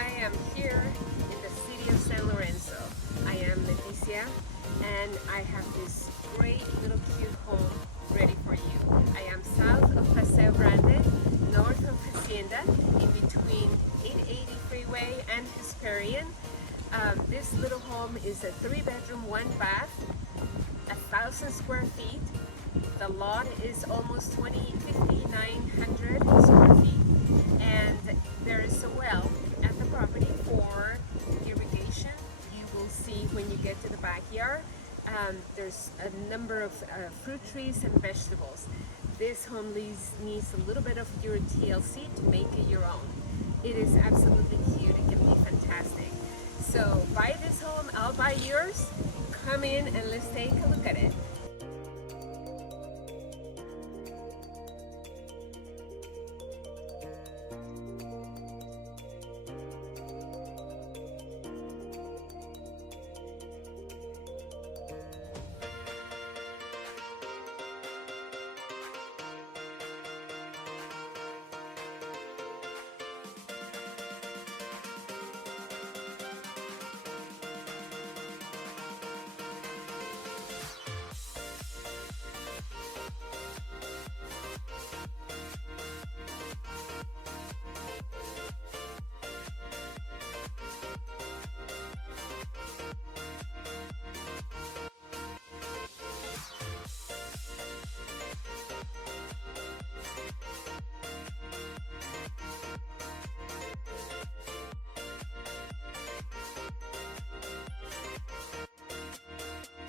I am here in the city of San Lorenzo. I am Leticia and I have this great little cute home ready for you. I am south of Paseo Grande, north of Hacienda, in between 880 Freeway and Hesperian. This little home is a 3-bedroom, 1-bath, 1,000 square feet. The lot is almost 5,900 square feet, and there is a well at the property for irrigation. You will see when you get to the backyard. There's a number of fruit trees and vegetables. This home needs a little bit of your TLC to make it your own. It is absolutely cute. It can be fantastic. So buy this home, I'll buy yours. Come in and let's take a look at it.